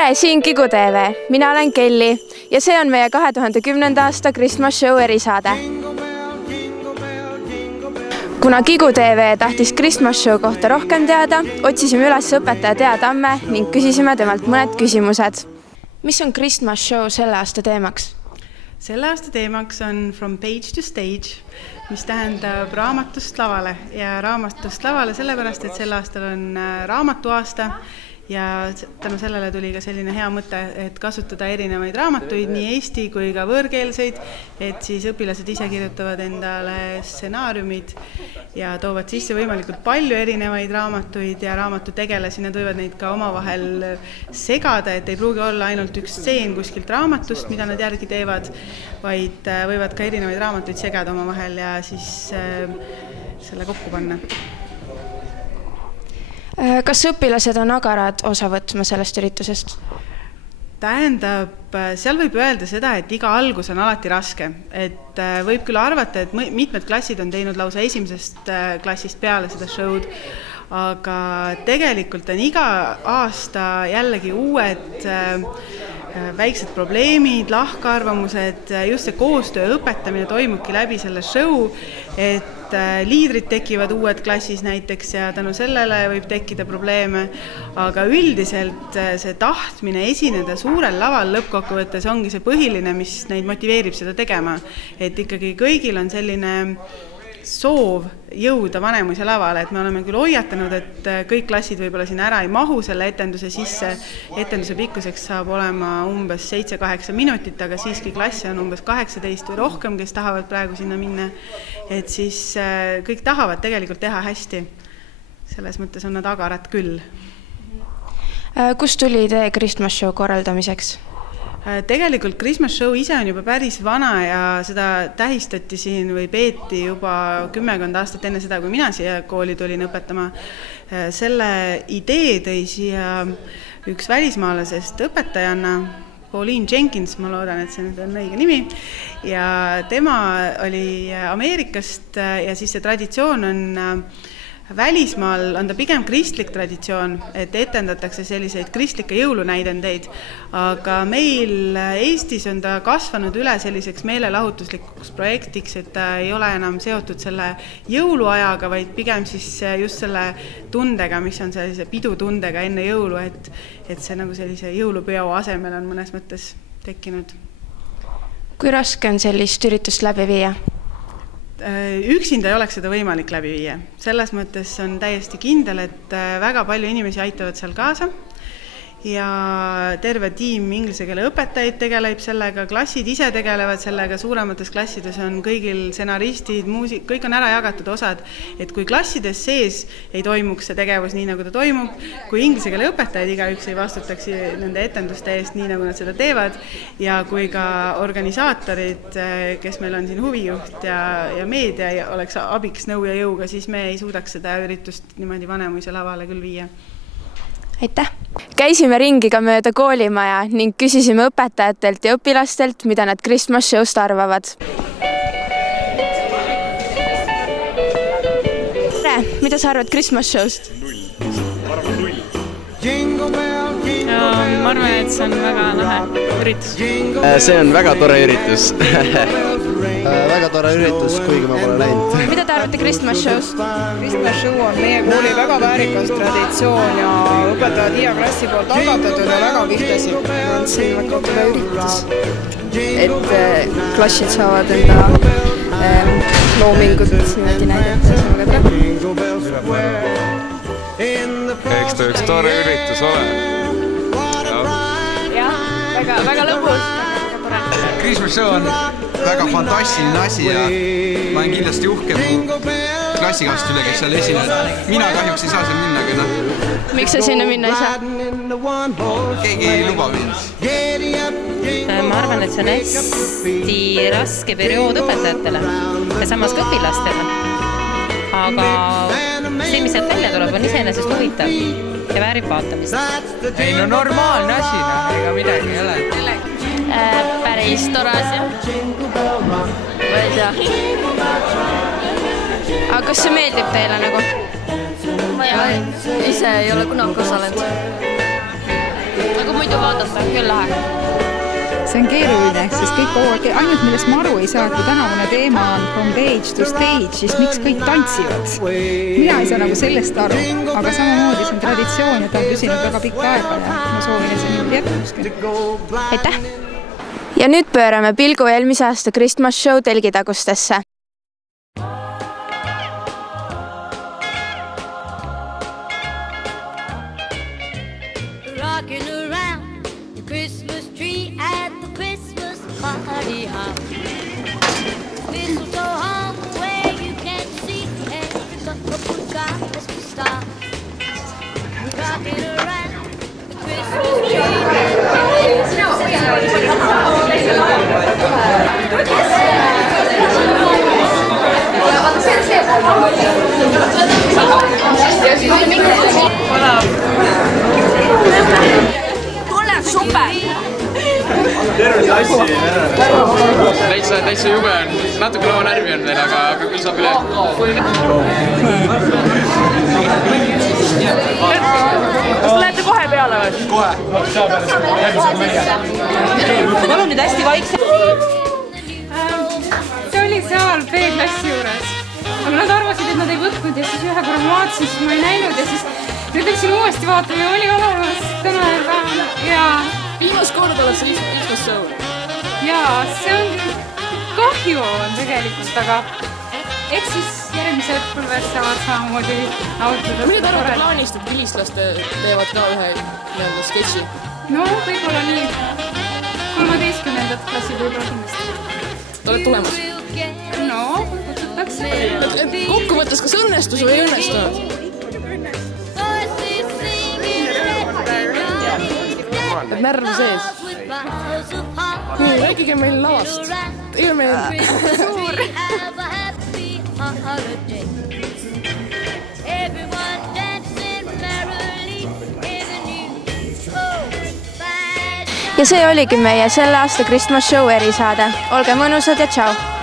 Tere, siin Kigu TV. Mina olen Kelly ja see on meie 2010. aasta Christmas Show erisaade. Kuna Kigu TV tahtis Christmas Show kohta rohkem teada, otsisime üles õpetaja Tea Tamme ning küsisime temalt mõned küsimused. Mis on Christmas Show selle aasta teemaks? Selle aasta teemaks on From Page to Stage, mis tähendab raamatust lavale ja raamatust lavale sellepärast, et sel aastal on raamatuaasta ja tänu sellele tuli ka selline hea mõte, et kasutada erinevaid raamatuid, nii eesti kui ka võõrkeelseid, et siis õpilased ise kirjutavad endale stsenaariumid ja toovad sisse võimalikult palju erinevaid raamatuid ja raamatutegelasi, nad võivad neid ka omavahel segada, et ei pruugi olla ainult üks stseen kuskilt raamatust, mida nad järgi teevad, vaid võivad ka erinevaid raamatuid segada omavahel ja siis selle kokku panna. Kas õpilased on agarad osa võtma sellest üritusest? Tähendab, seal võib öelda seda, et iga algus on alati raske. Et võib küll arvata, et mitmed klassid on teinud lausa esimesest klassist peale seda show'd, aga tegelikult on iga aasta jällegi uued väiksed probleemid, lahkarvamused, just see koostöö õpetamine toimubki läbi selle show, et liidrid tekivad uued klassis näiteks ja tänu sellele võib tekkida probleeme, aga üldiselt see tahtmine esineda suurel laval lõppkokkuvõttes ongi see põhiline, mis neid motiveerib seda tegema, et ikkagi kõigil on selline soov jõuda Vanemuise lavale, et me oleme küll hoiatanud, et kõik klassid võib-olla siin ära ei mahu selle etenduse sisse. Etenduse pikkuseks saab olema umbes 7-8 minutit, aga siiski klasse on umbes 18 või rohkem, kes tahavad praegu sinna minna. Et siis kõik tahavad tegelikult teha hästi. Selles mõttes on nad agarad küll. Kust tuli idee Christmas Show korraldamiseks? Tegelikult Christmas Show ise on juba päris vana ja seda tähistati siin või peeti juba 10 aastat enne seda, kui mina siia kooli tulin õpetama. Selle idee tõi siia üks välismaalasest õpetajanna, Pauline Jenkins, ma loodan, et see nüüd on õige nimi, ja tema oli Ameerikast ja siis see traditsioon on välismaal on ta pigem kristlik traditsioon, et etendatakse selliseid kristlikke jõulunäidendeid, aga meil Eestis on ta kasvanud üle selliseks meelelahutuslikuks projektiks, et ta ei ole enam seotud selle jõuluajaga, vaid pigem siis just selle tundega, mis on sellise pidutundega enne jõulu, et see nagu sellise jõulupeo asemel on mõnes mõttes tekkinud. Kui raske on sellist üritust läbi viia? Üksinda ei oleks seda võimalik läbi viia. Selles mõttes on täiesti kindel, et väga palju inimesi aitavad seal kaasa ja terve tiim inglise keele õpetajaid tegeleb sellega, klassid ise tegelevad sellega, suuremates klassides on kõigil stsenaristid, kõik on ära jagatud osad, et kui klassides sees ei toimuks see tegevus nii, nagu ta toimub, kui inglise keele õpetajad igaüks ei vastutaks nende etenduste eest nii, nagu nad seda teevad ja kui ka organisaatorid, kes meil on siin huvijuht ja meedia oleks abiks nõu ja jõuga, siis me ei suudaks seda üritust niimoodi Vanemuise lavale küll viia. Aitäh! Käisime ringiga mööda koolimaja ning küsisime õpetajatelt ja õpilastelt, mida nad Christmas Show'st arvavad. Tere, mida sa arvad Christmas Show'st? Null. Ma arvan, et see on väga lahe üritus. See on väga tore üritus. Väga tore üritus, kuigi ma pole läinud. Mida te arvate Christmas Show'st? Christmas Show on meie kooli väga väärikas traditsioon ja õpetajad Hiia klassi poolt algatatud ja väga vihtasid. See on väga tore üritus, et klassid saavad enda loomingut niimoodi näidata. Eks ta üks tore üritus ole. Jah, väga lõbus. Christmas Show on väga fantastiline asi ja ma olen kindlasti uhke mu klassikast üle, kes seal esinevad. Mina kahjuks ei saa seal minna, aga noh. Miks sa sinna minna ei saa? Keegi ei luba mind. Ma arvan, et see on hästi raske periood õpetajatele ja samas ka õpilastele. Aga see, mis sealt välja tuleb, on iseenesest huvitav ja väärib vaatamist. Ei, no normaalne asi, ega midagi ei ole. Päris tore asi. Ma ei tea. Aga kas see meeldib teile nagu? Ma ise ei ole kunagi osalenud. Aga muidu vaatad küll lahe. See on keeruline, sest kõik kogu aeg, ainult millest ma aru ei saa, et kui tänavune teema on from age to stage, siis miks kõik tantsivad? Mina ei saa nagu sellest aru, aga samamoodi see on traditsioon ja ta on püsinud väga pikka aega ja ma soovin, et see nii jätkuski. Aitäh! Ja nüüd pöörame pilgu eelmise aasta Christmas show telgitagustesse. Party hop. Mistletoe hung where you can see every couple tries to stop. Rocking around the Christmas tree. Kuule, super! Täitsa jube on, natuke loo närvi on veel, aga küll saab üle. Kas te lähete kohe peale või? Kohe. Palun nüüd hästi vaikselt. See oli seal B-klassi juures, aga nad arvasid, et nad ei võtnud ja siis ühe korra ma vaatasin, siis ma ei näinud ja siis nüüd läksin uuesti vaatama ja oli olemas täna ja viimast korda oled sa Christmas show? Jaa, see on kahju on tegelikult, aga eks siis järgmised põlved saavad samamoodi nautida. Mida te arvate plaanist, et vilistlaste teevad ka ühe sketši? No, võib-olla nii. 13. klassi võib-olla kindlasti. Ta oled tulemas? No, kutsutakse. Kokkuvõttes, kas õnnestus või ei õnnestunud? Et närv sees. Rääkige meil lavast. Teeme meil suur. Ja see oligi meie selle aasta Christmas show erisaade. Olge mõnusad ja tšau!